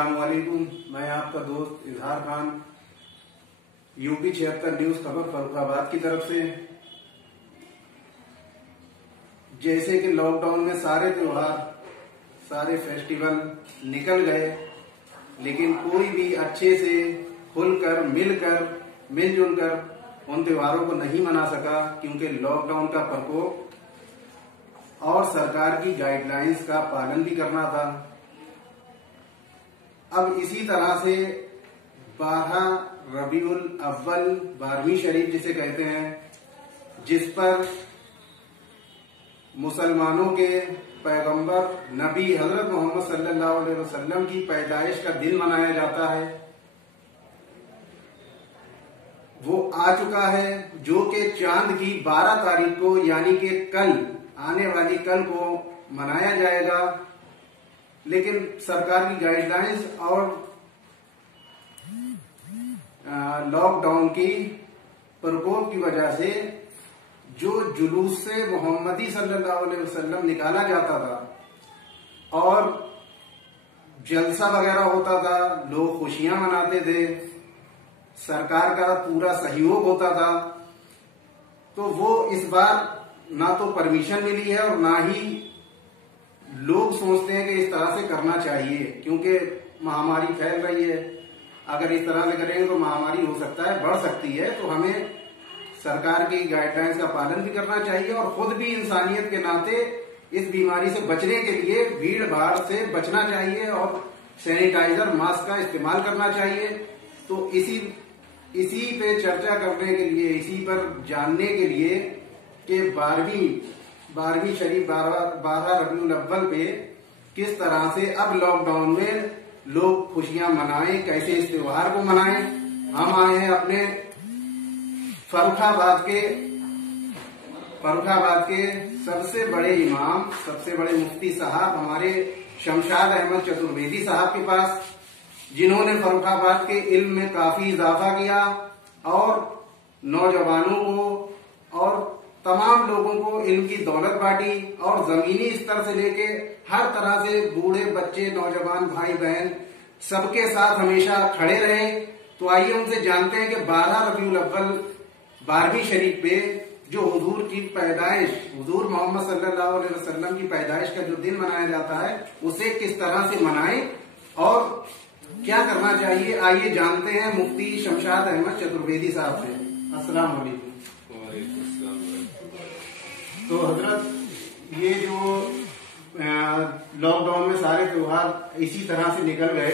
अस्सलाम वालेकुम। मैं आपका दोस्त इजहार खान, यूपी 76 न्यूज खबर फर्रुखाबाद की तरफ से। जैसे कि लॉकडाउन में सारे त्योहार, सारे फेस्टिवल निकल गए, लेकिन कोई भी अच्छे से खुलकर मिलजुल कर उन त्योहारों को नहीं मना सका, क्योंकि लॉकडाउन का प्रकोप और सरकार की गाइडलाइंस का पालन भी करना था। अब इसी तरह से 12 रबीउल अव्वल 12वीं शरीफ जिसे कहते हैं, जिस पर मुसलमानों के पैगंबर नबी हजरत मोहम्मद सल्लल्लाहु अलैहि वसल्लम की पैदाइश का दिन मनाया जाता है, वो आ चुका है, जो कि चांद की 12 तारीख को यानी कि कल, आने वाली कल को मनाया जाएगा। लेकिन सरकार की गाइडलाइंस और लॉकडाउन की प्रकोप की वजह से जो जुलूस से मोहम्मदी सल्लल्लाहु अलैहि वसल्लम निकाला जाता था और जलसा वगैरह होता था, लोग खुशियां मनाते थे, सरकार का पूरा सहयोग होता था, तो वो इस बार ना तो परमिशन मिली है और ना ही लोग सोचते हैं कि इस तरह से करना चाहिए, क्योंकि महामारी फैल रही है। अगर इस तरह से करेंगे तो महामारी हो सकता है, बढ़ सकती है। तो हमें सरकार की गाइडलाइंस का पालन भी करना चाहिए और खुद भी इंसानियत के नाते इस बीमारी से बचने के लिए भीड़ भाड़ से बचना चाहिए और सैनिटाइजर, मास्क का इस्तेमाल करना चाहिए। तो इसी पे चर्चा करने के लिए, इसी पर जानने के लिए कि 12वीं शरीफ 12 रबीउल अव्वल पे किस तरह से अब लॉकडाउन में लोग खुशियां मनाएं, कैसे इस त्योहार को मनाएं। हम आए हैं अपने फर्रुखाबाद के सबसे बड़े इमाम, सबसे बड़े मुफ्ती साहब, हमारे शमशाद अहमद चतुर्वेदी साहब के पास, जिन्होंने फर्रुखाबाद के इल्म में काफी इजाफा किया और नौजवानों को और तमाम लोगों को इल्म की दौलत बांटी और जमीनी स्तर से लेके हर तरह से बूढ़े, बच्चे, नौजवान, भाई बहन सबके साथ हमेशा खड़े रहे। तो आइए उनसे जानते हैं कि 12 रबीउल अव्वल 12वीं शरीफ पे जो हुजूर की पैदाइश, हुजूर मोहम्मद सल्लल्लाहु अलैहि वसल्लम की पैदाइश का जो दिन मनाया जाता है, उसे किस तरह से मनाएं और क्या करना चाहिए। आइए जानते हैं मुफ्ती शमशाद अहमद चतुर्वेदी साहब से। अस्सलाम वालेकुम। तो हजरत, ये जो लॉकडाउन में सारे त्योहार इसी तरह से निकल गए,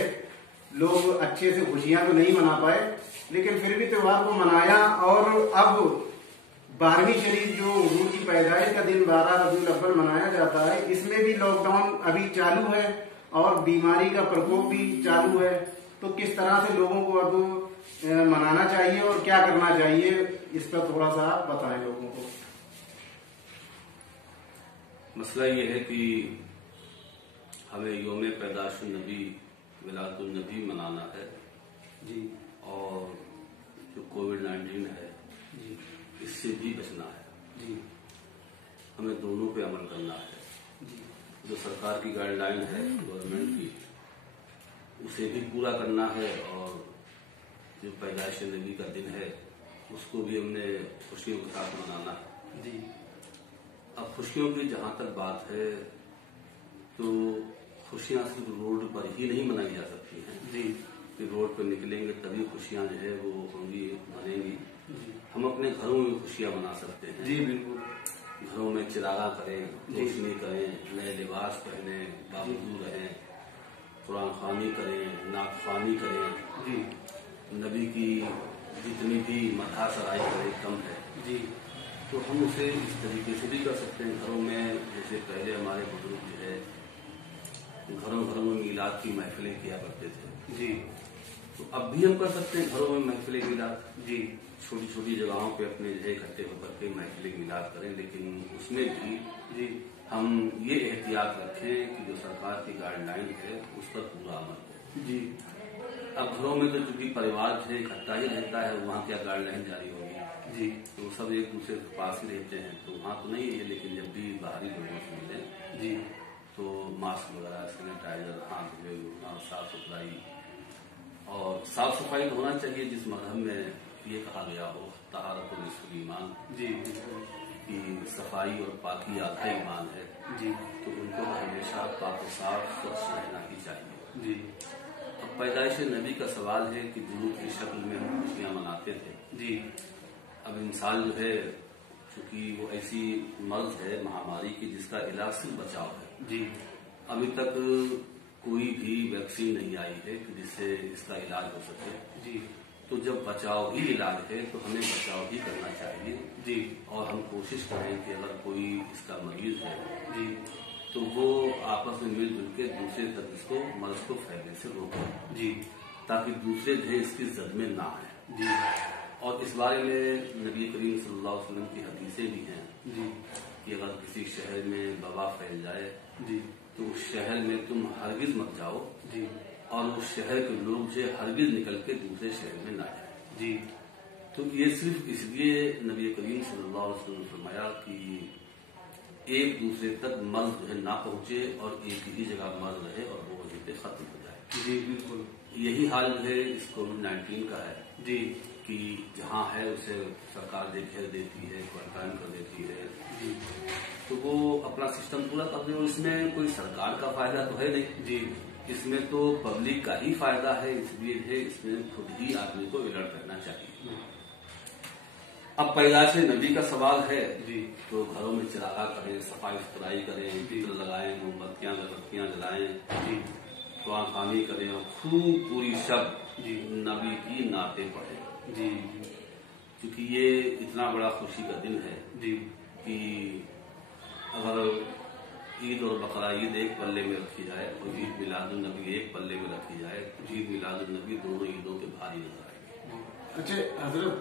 लोग अच्छे से खुशियां तो नहीं मना पाए, लेकिन फिर भी त्योहार को मनाया। और अब 12वीं शरीफ जो हुजूर की पैदाइश का दिन 12 रबीउल अव्वल मनाया जाता है, इसमें भी लॉकडाउन अभी चालू है और बीमारी का प्रकोप भी चालू है। तो किस तरह से लोगों को अब मनाना चाहिए और क्या करना चाहिए, इस पर थोड़ा सा बताएं लोगों को। मसला ये है कि हमें यौम पैदाइश नबी, मिलादुन नबी मनाना है जी, और जो कोविड-19 है जी, इससे भी बचना है जी, हमें दोनों पे अमल करना है जी। जो सरकार की गाइडलाइन है गवर्नमेंट की, उसे भी पूरा करना है, और जो पैदाइश नबी का दिन है उसको भी हमने खुशियों के साथ मनाना है जी। अब खुशियों की जहां तक बात है, तो खुशियां सिर्फ रोड पर ही नहीं मनाई जा सकती हैं जी, कि रोड पर निकलेंगे तभी खुशियां जो है वो होंगी, बनेंगी। जी, हम अपने घरों में खुशियां मना सकते हैं। जी, बिल्कुल। घरों में चिरागा करें, रोशनी करें, नए लिबास पहने, बावजूद रहें, कुरान खानी करें, नात खानी करें जी, नबी की जितनी भी मदह सराई करें कम है जी, तो हम उसे इस तरीके से भी कर सकते हैं घरों में। जैसे पहले हमारे बुजुर्ग जो है घरों में मीलाद की महफिलें किया करते थे जी, तो अब भी हम कर सकते हैं घरों में महफिल मीलाद। जी, छोटी छोटी जगहों पे अपने जो है इकट्ठे होकर के महफिल मीलाद करें, लेकिन उसमें भी जी, हम ये एहतियात रखें कि जो सरकार की गाइडलाइन है उस पर पूरा अमल हो। जी। अब घरों में तो चूंकि परिवार जो इकट्ठा ही रहता है, वहाँ क्या गाइडलाइन जारी होगी जी, तो सब एक दूसरे के पास ही रहते हैं, तो वहाँ तो नहीं है, लेकिन जब भी बाहरी लोगों से मिले जी, तो मास्क वगैरह, सैनिटाइजर, हाथ धोए, साफ सुथराई, और साफ सफाई होना चाहिए। जिस मजहब में ये कहा गया हो तहारत निस्फुल ईमान, जी, कि सफाई और पाकी आधा ईमान है, जी, तो उनको हमेशा पाक साफ स्वच्छ रहना ही चाहिए। जी, अब पैदाइश नबी का सवाल है कि जुलूस की शक्ल में हम खुशियां मनाते थे। जी, अब इंसान जो है, चूंकि वो ऐसी मर्ज है महामारी की जिसका इलाज सिर्फ बचाव है, जी, अभी तक कोई भी वैक्सीन नहीं आई है कि जिससे इसका इलाज हो सके। जी, तो जब बचाव ही इलाज है तो हमें बचाव ही करना चाहिए। जी, और हम कोशिश करें कि अगर कोई इसका मरीज है जी, तो वो आपस में मिलजुल के दूसरे तक इसको मर्ज को फैलने से रोके, जी, ताकि दूसरे जो है इसकी जद में ना आए। जी, और इस बारे में नबी करीम सल्लल्लाहु अलैहि वसल्लम की हदीसें भी हैं जी, कि अगर किसी शहर में वबा फैल जाए जी, तो उस शहर में तुम हरगिज मत जाओ, जी, और उस शहर के लोग जो हरगिज निकल के दूसरे शहर में ना जाए। जी, तो ये सिर्फ इसलिए नबी करीम सल्लल्लाहु अलैहि वसल्लम ने फरमाया कि एक दूसरे तक मर्ज जो है ना पहुंचे और एक ही जगह मर्ज रहे और वो वहीं पे खत्म हो जाए। जी, बिल्कुल, यही हाल जो है इस कोविड-19 का है, जी, कि जहाँ है उसे सरकार घेर देती है, क्वारंटाइन कर देती है, जी, तो वो अपना सिस्टम पूरा कर दे। और इसमें कोई सरकार का फायदा तो है नहीं, जी, इसमें तो पब्लिक का ही फायदा है। इसलिए है इसमें खुद ही आदमी को अलर्ट रहना चाहिए। अब पैदाइश नबी का सवाल है, जी, तो घरों में चिरागा करें, सफाई सुथराई करें, चित्र लगाएं, मोमबत्तियां अगरबत्तियां जलाएं, जी, कुरान खानी करें और खूब पूरी शब जी, नबी की नाते पढ़ें। जी, क्योंकि ये इतना बड़ा खुशी का दिन है जी, कि अगर ईद और बकरा ईद एक पल्ले में रखी जाए और ईद मिलादुन नबी एक पल्ले में रखी जाए तो ईद मिलादुन नबी दोनों ईदों के भारी नजर आएंगे। अच्छा हजरत,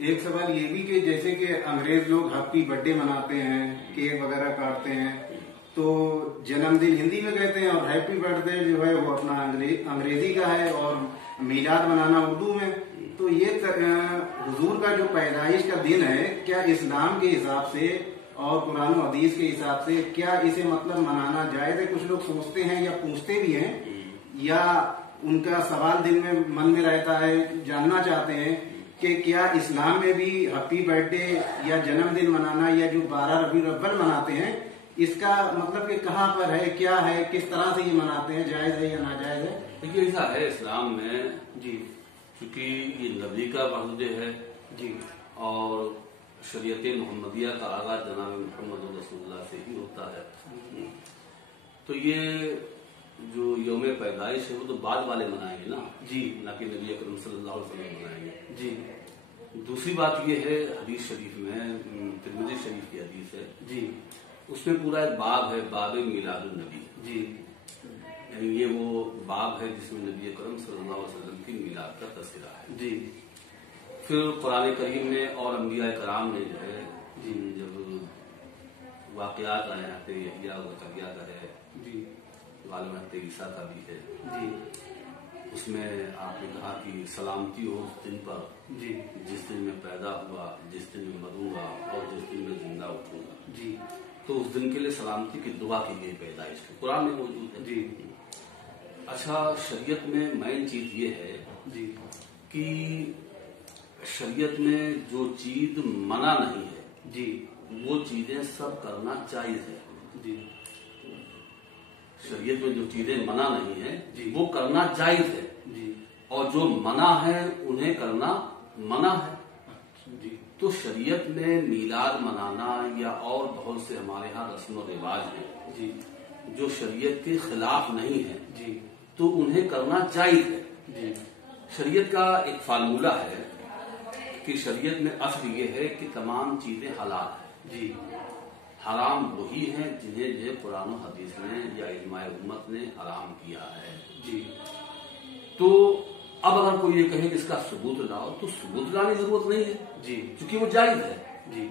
एक सवाल ये भी कि जैसे कि अंग्रेज लोग हैप्पी बर्थडे मनाते हैं, केक वगैरह काटते हैं, तो जन्मदिन हिंदी में कहते हैं और हैप्पी बर्थडे जो है वो अपना अंग्रेजी का है, और मीलाद मनाना उर्दू में। तो ये हुजूर का जो पैदाइश का दिन है, क्या इस्लाम के हिसाब से और कुरान और हदीस के हिसाब से क्या इसे मतलब मनाना जायज है? कुछ लोग सोचते हैं या पूछते भी हैं, या उनका सवाल दिल में मन में रहता है, जानना चाहते हैं कि क्या इस्लाम में भी हैप्पी बर्थडे या जन्मदिन मनाना या जो 12 रबीउल अव्वल मनाते हैं, इसका मतलब कि कहाँ पर है, क्या है, किस तरह से ये मनाते हैं, जायज है या नाजायज है? देखिए ऐसा है इस्लाम में, जी, क्योंकि ये नबी का बर्थडे है जी, और शरीयत मोहम्मदिया का आगाज जनाब मोहम्मद रसूलुल्लाह से ही होता है। तो ये जो यौम पैदाइश है वो तो बाद वाले मनाएंगे ना, जी, ना कि नबी अकरम सल्लल्लाहु अलैहि वसल्लम मनाएंगे। जी, दूसरी बात ये है, हदीस शरीफ में तिरमिज़ी शरीफ की हदीस है, जी, उसमें पूरा एक बाब है, बाब मिलादुन नबी। जी, यानी ये वो बाब है जिसमें नबी अकरम सल्लल्लाहु अलैहि वसल्लम की मिलाद का तस्करा है। जी, फिर कुरान करीम ने और अंबिया कराम ने जो है जब वाकयात आए हैं, यहिया और जकरिया का है, जी, गालिब ईसा का भी है, जी, उसमें आपने कहा कि सलामती हो उस दिन पर जी, जिस दिन में पैदा हुआ, जिस दिन में मरूंगा और जिस दिन में जिंदा उठूंगा। जी, तो उस दिन के लिए सलामती की दुआ की गई पैदाइश की, कुरान में मौजूद है। जी, अच्छा, शरीयत में मेन चीज ये है जी, कि शरीयत में जो चीज मना नहीं है, जी, वो चीजें सब करना जायज है। जी, शरीयत में जो चीजें मना नहीं है जी, वो करना जायज है, जी, और जो मना है उन्हें करना मना है। जी, तो शरीयत में मीलाद मनाना या और बहुत से हमारे यहाँ रस्म और रिवाज हैं जी, जो शरीयत के खिलाफ नहीं है, जी, तो उन्हें करना जायज है। जी, शरीयत का एक फार्मूला है कि शरीयत में असल ये है कि तमाम चीजें हलाल है, जी, हराम वही है जिन्हें जो कुरान और हदीस ने या इजमाए उम्मत ने हराम किया है। जी, तो अब अगर कोई ये कहे कि इसका सबूत लाओ, तो सबूत लाने की जरूरत नहीं है, जी, क्योंकि वो जायज है। जी,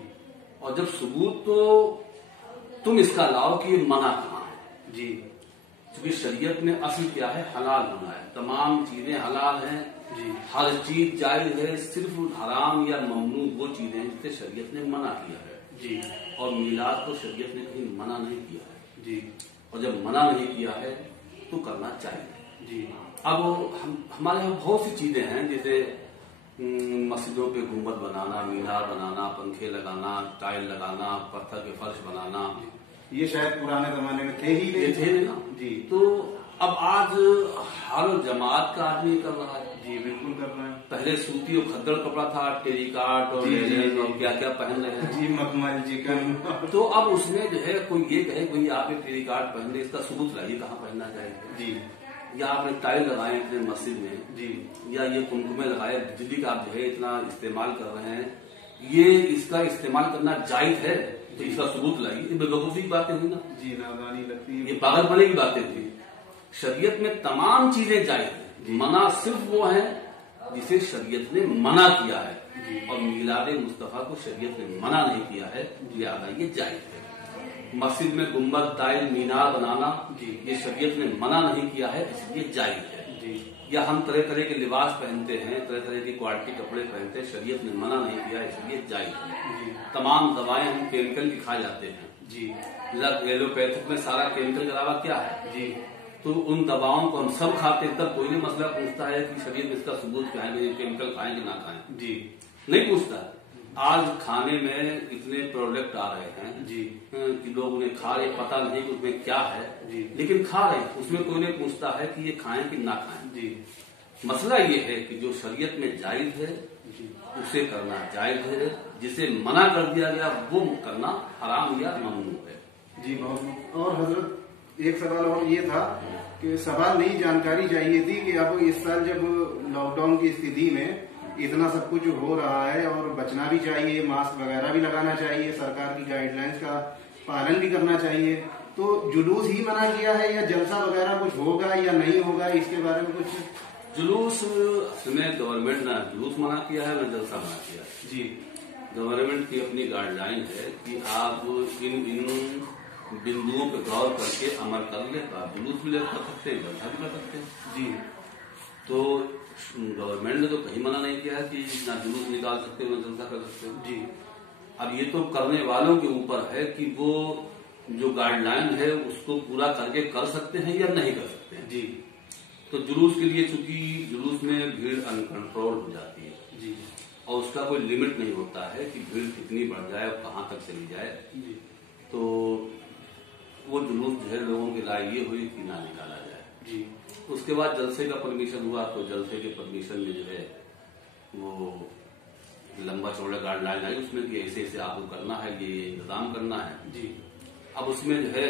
और जब सबूत तो तुम इसका लाओ कि ये मना कहाँ है, जी, क्योंकि शरीयत में असल क्या है, हलाल होना है, तमाम चीजें हलाल हैं, जी, हर चीज जायज है, सिर्फ हराम या ममनू वो चीजें हैं जिसे शरीयत ने मना किया है। जी, और मीलाद को शरीयत ने कहीं मना नहीं किया है। जी, और जब मना नहीं किया है तो करना चाहिए जी। अब हमारे यहाँ बहुत सी चीजें हैं, जैसे मस्जिदों पे गुंबद बनाना, मीनार बनाना, पंखे लगाना, टाइल लगाना, पत्थर के फर्श बनाना, ये शायद पुराने जमाने में थे ही ये थे ना जी। तो अब आज हर जमात का आदमी कर रहा है जी, बिल्कुल कर रहे हैं। पहले सूती और खद्दड़ कपड़ा था, टेरिकाट और क्या क्या पहन रहे हैं जी, मखमल, चिकन। तो अब उसमें जो है कोई ये कहे भाई आप ये टेरिकाट पहन रहे, इसका सबूत लाइए कहाँ पहनना चाहिए जी। या आपने टाइल लगाए इतने मस्जिद में जी, या ये कुमकुमे लगाए, बिजली का आप जो है इतना इस्तेमाल कर रहे हैं, ये इसका इस्तेमाल करना जायज है तो इसका सबूत लाइए। ये बेवकूफी की बातें हुई ना जी, नादानी लगती है, ये पागलपने की बातें थी। शरीयत में तमाम चीजें जायज है, मना सिर्फ वो है जिसे शरीयत ने मना किया है और मिलाद मुस्तफा को शरीयत ने मना नहीं किया है, लिहाजा ये जायज है। मस्जिद में गुंबद, टाइल, मीनार बनाना ये शरीयत ने मना नहीं किया है, इसलिए जायज है जी। या हम तरह तरह के लिबास पहनते हैं, तरह तरह की क्वालिटी कपड़े पहनते हैं, शरीयत ने मना नहीं किया इसलिए जायज है। तमाम दवाएं हम केमिकल की खा जाते हैं जी। एलोपैथिक में सारा केमिकल के अलावा क्या है जी। तो उन दवाओं को हम सब खाते हैं, तब कोई नहीं मसला पूछता है कि शरीर में इसका सबूत क्या है, केमिकल खाएं कि ना खाएं जी, नहीं पूछता। आज खाने में इतने प्रोडक्ट आ रहे हैं जी कि लोग उन्हें खा रहे, पता नहीं कि उसमें क्या है जी, लेकिन खा रहे हैं, उसमें कोई नहीं पूछता है कि ये खाएं कि ना खाएं जी। मसला ये है कि जो शरीयत में जायज है जी, उसे करना जायज है, जिसे मना कर दिया गया वो करना हराम या ममनू है जी। बहुत। और हजरत एक सवाल और ये था कि सवाल नहीं जानकारी चाहिए थी कि अब इस साल जब लॉकडाउन की स्थिति में इतना सब कुछ हो रहा है और बचना भी चाहिए, मास्क वगैरह भी लगाना चाहिए, सरकार की गाइडलाइंस का पालन भी करना चाहिए, तो जुलूस ही मना किया है या जलसा वगैरह कुछ होगा या नहीं होगा, इसके बारे में कुछ? जुलूस में गवर्नमेंट ने जुलूस मना किया है, न जलसा मना किया है जी। गवर्नमेंट की अपनी गाइडलाइन है कि आप इन बिंदुओं पे गौर करके अमल कर ले तो आप जुलूस भी कर सकते हैं, जलसा भी कर सकते हैं जी। तो गवर्नमेंट ने तो कहीं मना नहीं किया कि ना जुलूस निकाल सकते हो ना जलसा कर सकते हो जी। अब ये तो करने वालों के ऊपर है कि वो जो गाइडलाइन है उसको पूरा करके कर सकते हैं या नहीं कर सकते हैं जी। तो जुलूस के लिए चूंकि जुलूस में भीड़ अनकंट्रोल हो जाती है जी। और उसका कोई लिमिट नहीं होता है कि भीड़ कितनी बढ़ जाए और कहाँ तक चली जाए जी। तो वो जुलूस जो है लोगों की राय ये हुई कि ना निकाला जाए जी। उसके बाद जलसे का परमिशन हुआ तो जलसे के परमिशन में जो है वो लंबा चौड़ा गाइडलाइन आई उसमें कि ऐसे ऐसे आपको करना है, ये इंतजाम करना है जी। अब उसमें जो है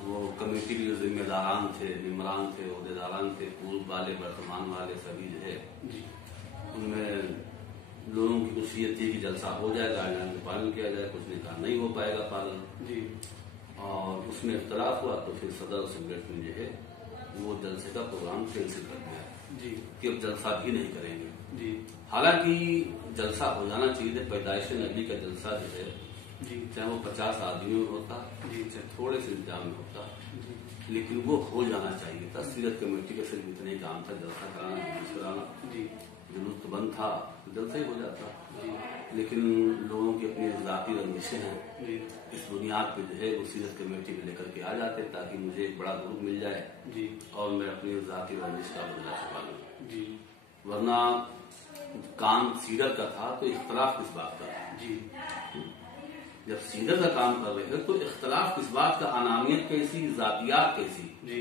वो कमेटी के जो जिम्मेदारान थे, निमरान थे, ओहदेदारान थे, पूर्व वाले वर्तमान वाले सभी जो है जी। उनमें लोगों की खुशियत थी कि जलसा हो जाए, गाइडलाइन का पालन किया जाए, कुछ ने कहा नहीं हो पाएगा पालन जी। और उसमें इख्तलाफ हुआ तो फिर सदर सेक्रेटरी जो है वो जलसे का प्रोग्राम कैंसिल कर दिया जी। कि अब जलसा भी नहीं करेंगे जी। हालांकि जलसा हो जाना चाहिए, पैदाइश नबी का जलसा जो है जी। चाहे वो 50 आदमियों में होता जी। चाहे थोड़े से इंतजाम में होता जी। लेकिन वो हो जाना चाहिए था। सीरत कमेटी का सिर्फ इतना ही काम था, जलसा कराना, जुलूस कराना। जी। जुलूस तो बंद था, जलसा ही हो जाता जी। लेकिन लोगों की अपनी जाती रंजिशें हैं, जी। इस बुनियाद पे जो है वो सीरत कमेटी में लेकर के आ जाते ताकि मुझे एक बड़ा ग्रुप मिल जाए जी। और मैं अपनी जाती रंजिश का बदला चुका लूँ। जी। वरना काम सीरत का था तो इख्तलाफ किस बात का? जी। जब सीरत का काम कर रहे हैं तो इख्तलाफ किस बात का? अनामियत कैसी, जातियात कैसी? जी।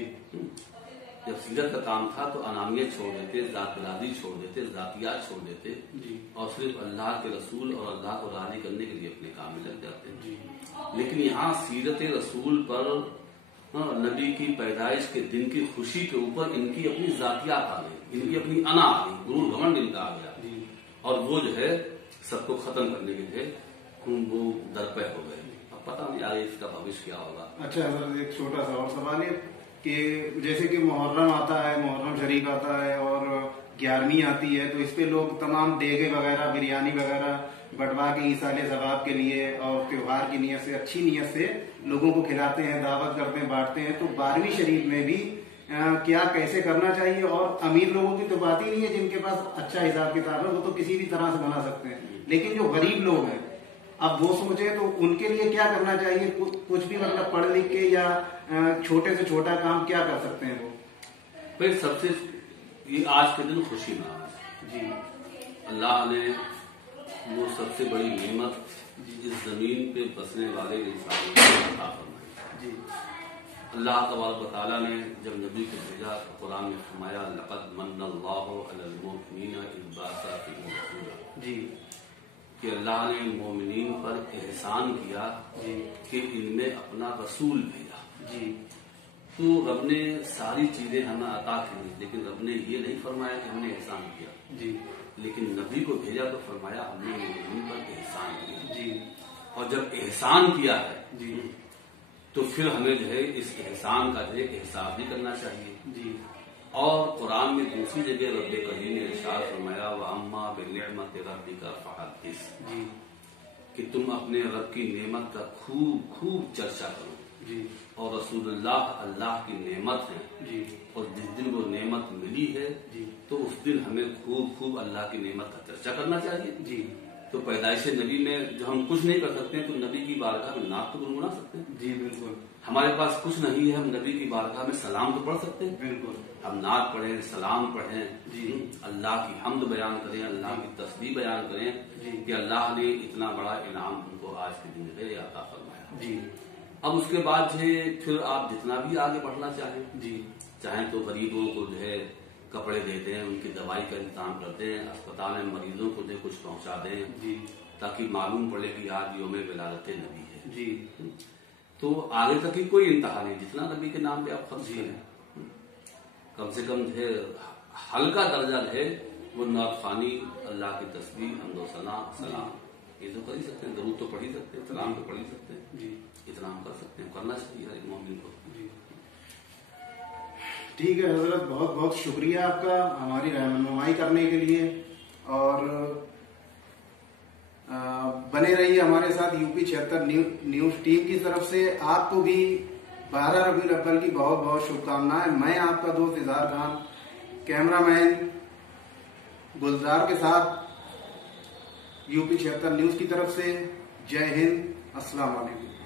जब सीरत का काम था तो अनामियत छोड़ देते, जात बिरादरी छोड़ देते, जातियात छोड़ देते जी। और सिर्फ अल्लाह के रसूल और अल्लाह को राजी करने के लिए अपने काम में लग जाते हैं। जी। लेकिन यहाँ सीरत रसूल पर नबी की पैदाइश के दिन की खुशी के ऊपर इनकी अपनी जातियात आ गई, इनकी अपनी अना आ गई, गुरूर घमंड इनका आ गया और वो जो है सबको खत्म करने के लिए वो दरपे हो गए। अब पता नहीं आगे इसका भविष्य क्या होगा। अच्छा सर, एक छोटा सा और सवाल है कि जैसे कि मुहर्रम आता है, मुहर्रम शरीफ आता है और 11वीं आती है तो इस पे लोग तमाम देगे वगैरह, बिरयानी वगैरह बंटवा के ईसाले सवाब के लिए और त्योहार की नीयत से, अच्छी नीयत से लोगों को खिलाते हैं, दावत करते हैं, बांटते हैं। तो 12वीं शरीफ में भी क्या कैसे करना चाहिए? और अमीर लोगों की तो बात ही नहीं है, जिनके पास अच्छा हिसाब किताब है वो तो किसी भी तरह से बना सकते हैं, लेकिन जो गरीब लोग हैं اب وہ سوچے تو ان کے لیے کیا کرنا چاہیے؟ کچھ بھی مطلب پڑھ لکھ کے یا چھوٹے سے چھوٹا کام کیا کر سکتے ہیں وہ؟ پھر سب سے یہ آج کے دن خوشی منانا جی، اللہ نے وہ سب سے بڑی نعمت اس زمین پہ بسنے والے انسانوں کو عطا فرمائی جی۔ اللہ تبارک و تعالیٰ نے جب نبی کو بھیجا تو قرآن میں فرمایا لقد من اللہ علی المؤمنین اذ بعث فیہم رسولا جی، کہ اللہ نے مومنین پر احسان کیا جی کہ ان میں اپنا رسول بھیجا جی۔ تو رب نے ساری چیزیں ہمیں عطا کی، لیکن رب نے یہ نہیں فرمایا کہ ہم نے احسان کیا جی، لیکن نبی کو بھیجا تو فرمایا ہم نے مومنین پر احسان کیا جی۔ اور جب احسان کیا ہے جی تو پھر ہمیں جو ہے اس احسان کا جو ہے احساس بھی کرنا چاہیے جی۔ اور قرآن میں دوسری جگہ رب کریم نے ارشاد فرمایا وَأَمَّا بِنِعْمَتِ رَبِّكَ فَحَدِّثْ جی، کہ تم اپنے رب کی نعمت کا خوب خوب چرچا کرو جی۔ اور رسول اللہ اللہ کی نعمت ہے جی، اور جس دن وہ نعمت ملی ہے جی تو اس دن ہمیں خوب خوب اللہ کی نعمت کا چرچا کرنا چاہیے جی۔ تو پیدائش نبی میں جو ہم کچھ نہیں کر سکتے تو نبی کی بارگاہ میں نعت تو گنگنا سکتے ہیں جی، بالکل۔ ہمارے پاس کچھ نہیں ہے، ہم نبی کی بارگاہ میں سلام تو پڑھ سکتے ہیں بالکل، ہم نعت پڑھیں، سلام پڑھیں جی، اللہ کی حمد بیان کریں، اللہ کی تسبیح بیان کریں جی کہ اللہ نے اتنا بڑا انعام ہم کو آج کے دن میں عطا فرمایا جی۔ اب اس کے بعد جو ہے پھر آپ جتنا بھی آگے بڑھنا چاہیں جی، چاہیں تو غریبوں کو جو ہے کپڑے دیتے ہیں، ان کی دوائی کا انتظام کرتے ہیں، اسپتال میں مریضوں کو جو کچھ پہنچا دیں جی تاکہ معلوم پڑے کہ آج یوم ولادت نبی ہے جی۔ تو آگے تک کی کوئی انتہا نہیں، جتنا نبی کے نام پہ آپ خرچ کریں، کم سے کم جو ہے ہلکا درجہ جو ہے وہ نعت خوانی، اللہ کی تسبیح، حمد و ثنا، سلام، یہ تو کر ہی سکتے ہیں، درود تو پڑھ ہی سکتے ہیں، سلام تو پڑھ ہی سکتے ہیں جی، اتنا ہم کر سکتے ہیں، کرنا چاہیے ہر ایک مومن کو جی۔ ٹھیک ہے حضرت، بہت بہت شکریہ آپ کا ہماری رہنمائی کرنے کے لیے، اور بنے رہیے ہمارے ساتھ UP 76 نیوز ٹیم کی طرف سے۔ آپ کو بھی 12 ربیع الاول کی بہت بہت شبکامنائیں۔ میں آپ کا دوست اظہار خان، کیمرہ مین گلزار کے ساتھ UP 76 نیوز کی طرف سے، جے ہند، السلام علیکم۔